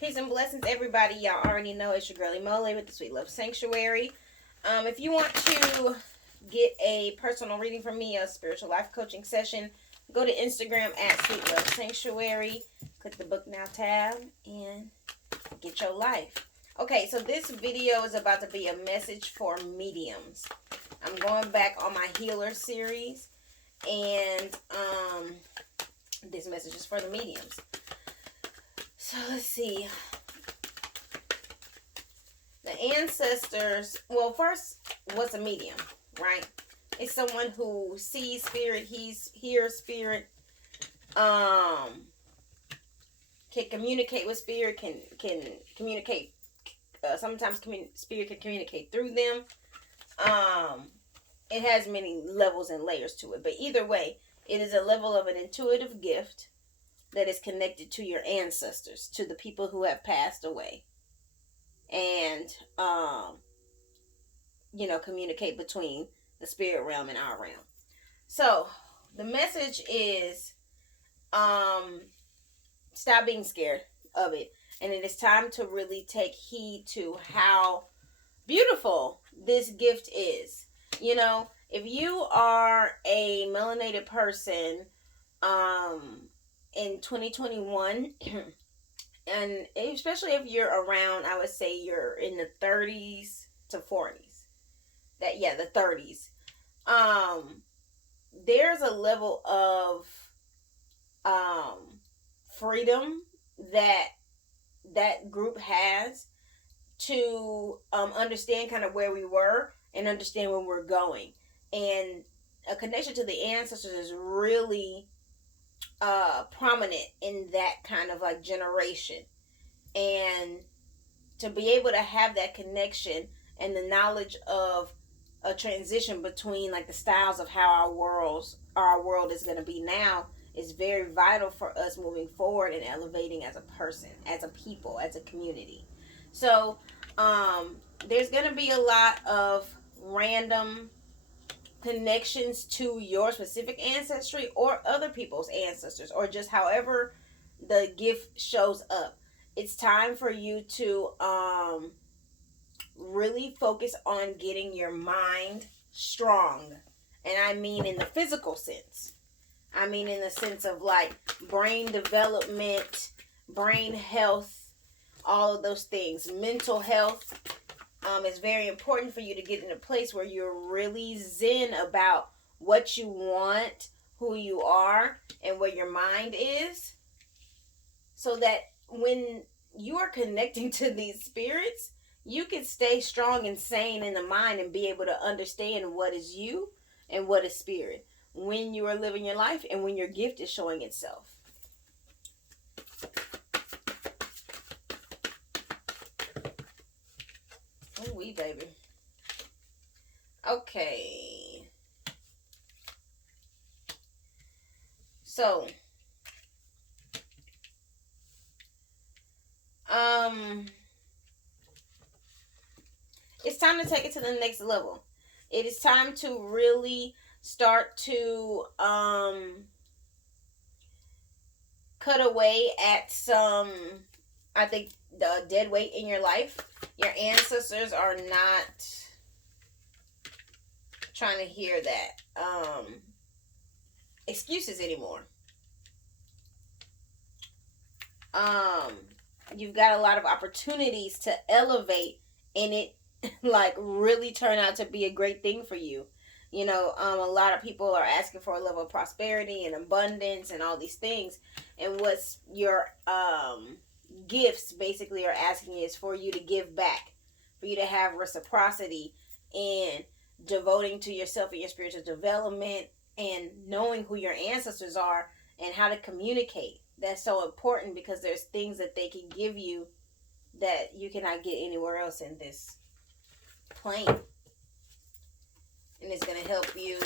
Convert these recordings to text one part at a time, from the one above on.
Peace and blessings, everybody. Y'all already know it's your girly Mole with the Sweet Love Sanctuary. If you want to get a personal reading from me, a spiritual life coaching session, go to Instagram at Sweet Love Sanctuary. Click the Book Now tab and get your life. Okay, so this video is about to be a message for mediums. I'm going back on my healer series, and this message is for the mediums. So let's see. The ancestors, well, first, what's a medium, right? It's someone who sees spirit, hears spirit, can communicate with spirit, can communicate, sometimes spirit can communicate through them. It has many levels and layers to it, but either way, it is a level of an intuitive gift that is connected to your ancestors, to the people who have passed away, and communicate between the spirit realm and our realm. So the message is stop being scared of it, and it is time to really take heed to how beautiful this gift is. If you are a melanated person in 2021, and especially if you're around, I would say you're in the 30s to 40s, the 30s, there's a level of freedom that group has to understand kind of where we were and understand where we're going, and a connection to the ancestors is really prominent in that kind of like generation. And to be able to have that connection and the knowledge of a transition between like the styles of how our world is going to be now is very vital for us moving forward and elevating as a person, as a people, as a community. So there's going to be a lot of random connections to your specific ancestry or other people's ancestors, or just however the gift shows up. It's time for you to really focus on getting your mind strong. And I mean in the physical sense. I mean in the sense of like brain development, brain health, all of those things. Mental health. It's very important for you to get in a place where you're really zen about what you want, who you are, and where your mind is, so that when you are connecting to these spirits, you can stay strong and sane in the mind and be able to understand what is you and what is spirit when you are living your life and when your gift is showing itself. Oh, wee baby. Okay. So, it's time to take it to the next level. It is time to really start to cut away at some, I think, the dead weight in your life. Your ancestors are not trying to hear that excuses anymore. You've got a lot of opportunities to elevate, and it like really turn out to be a great thing for you. A lot of people are asking for a level of prosperity and abundance and all these things, and what's your gifts basically are asking is for you to give back, for you to have reciprocity and devoting to yourself and your spiritual development and knowing who your ancestors are and how to communicate. That's so important because there's things that they can give you that you cannot get anywhere else in this plane. And it's going to help you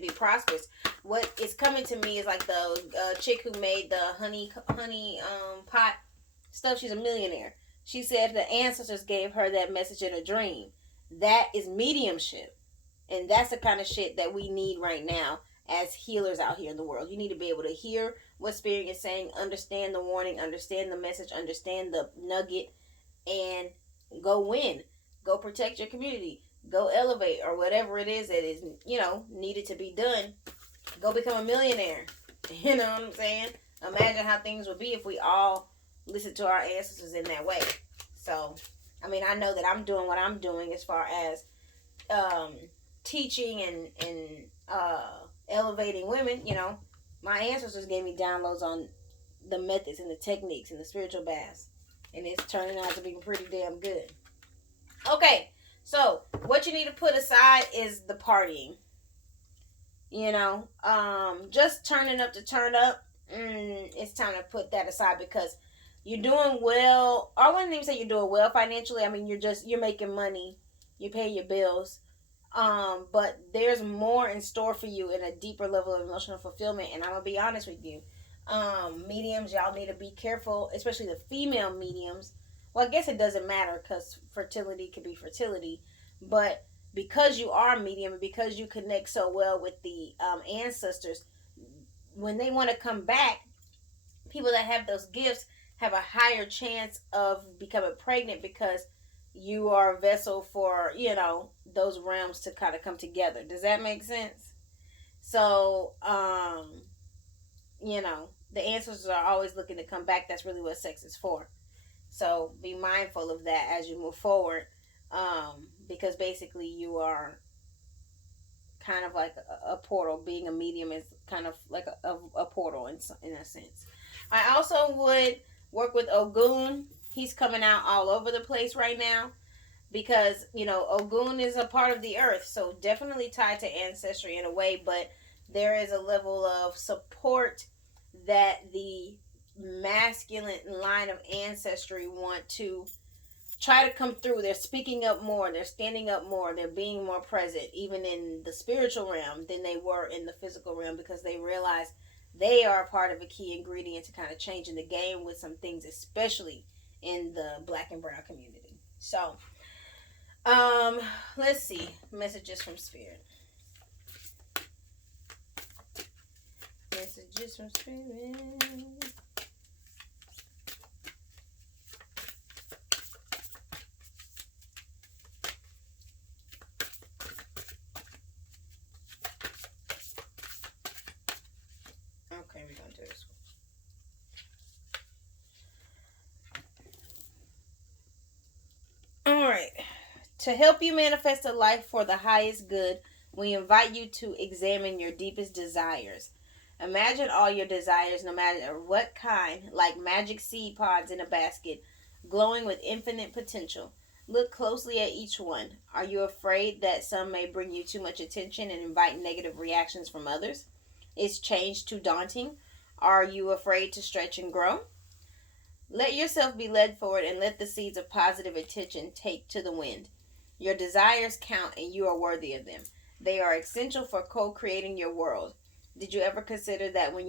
be prosperous. What is coming to me is like the chick who made the honey pot stuff. She's a millionaire. She said the ancestors gave her that message in a dream. That is mediumship. And that's the kind of shit that we need right now as healers out here in the world. You need to be able to hear what Spirit is saying, understand the warning, understand the message, understand the nugget, and go win. Go protect your community. Go elevate, or whatever it is that is, needed to be done. Go become a millionaire. You know what I'm saying? Imagine how things would be if we all listened to our ancestors in that way. So, I know that I'm doing what I'm doing as far as teaching and elevating women. My ancestors gave me downloads on the methods and the techniques and the spiritual baths, and it's turning out to be pretty damn good. Okay, so what you need to put aside is the partying. Just turning up to turn up. It's time to put that aside, because you're doing well. I wouldn't even say you're doing well financially. You're making money, you pay your bills. But there's more in store for you in a deeper level of emotional fulfillment. And I'm gonna be honest with you, mediums, y'all need to be careful, especially the female mediums. Well, I guess it doesn't matter, because fertility could be fertility, but because you are a medium and because you connect so well with the ancestors, when they want to come back, people that have those gifts have a higher chance of becoming pregnant, because you are a vessel for, those realms to kind of come together. Does that make sense? So, the ancestors are always looking to come back. That's really what sex is for. So be mindful of that as you move forward, because basically you are kind of like a portal. Being a medium is kind of like a portal in a sense. I also would work with Ogun. He's coming out all over the place right now, because Ogun is a part of the earth, so definitely tied to ancestry in a way, but there is a level of support that the masculine line of ancestry want to try to come through. They're speaking up more, they're standing up more, they're being more present, even in the spiritual realm, than they were in the physical realm, because they realize they are a part of a key ingredient to kind of changing the game with some things, especially in the Black and brown community. So let's see, messages from Spirit. Messages from Spirit. Okay, we're gonna do this one. All right. To help you manifest a life for the highest good, we invite you to examine your deepest desires. Imagine all your desires, no matter what kind, like magic seed pods in a basket, glowing with infinite potential. Look closely at each one. Are you afraid that some may bring you too much attention and invite negative reactions from others? Is change too daunting? Are you afraid to stretch and grow? Let yourself be led forward and let the seeds of positive attention take to the wind. Your desires count and you are worthy of them. They are essential for co-creating your world. Did you ever consider that when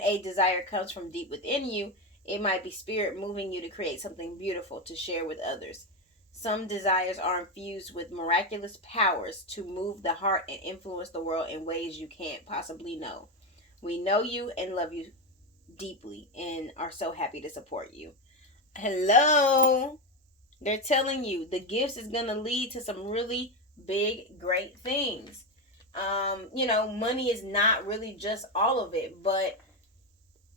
a desire comes from deep within you, it might be Spirit moving you to create something beautiful to share with others? Some desires are infused with miraculous powers to move the heart and influence the world in ways you can't possibly know. We know you and love you deeply and are so happy to support you. Hello. They're telling you the gifts is going to lead to some really big, great things. Money is not really just all of it, but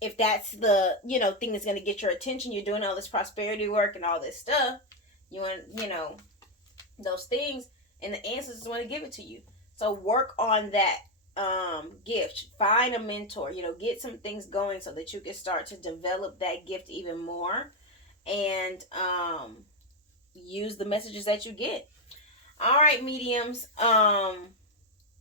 if that's the, thing that's going to get your attention, you're doing all this prosperity work and all this stuff, you want, those things, and the ancestors want to give it to you. So work on that gift. Find a mentor, get some things going so that you can start to develop that gift even more, and use the messages that you get. All right, mediums.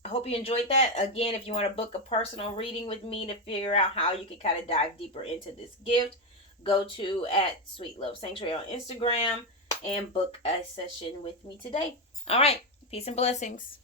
I hope you enjoyed that. Again, if you want to book a personal reading with me to figure out how you can kind of dive deeper into this gift, go to @SweetLoveSanctuary on Instagram and book a session with me today. All right. Peace and blessings.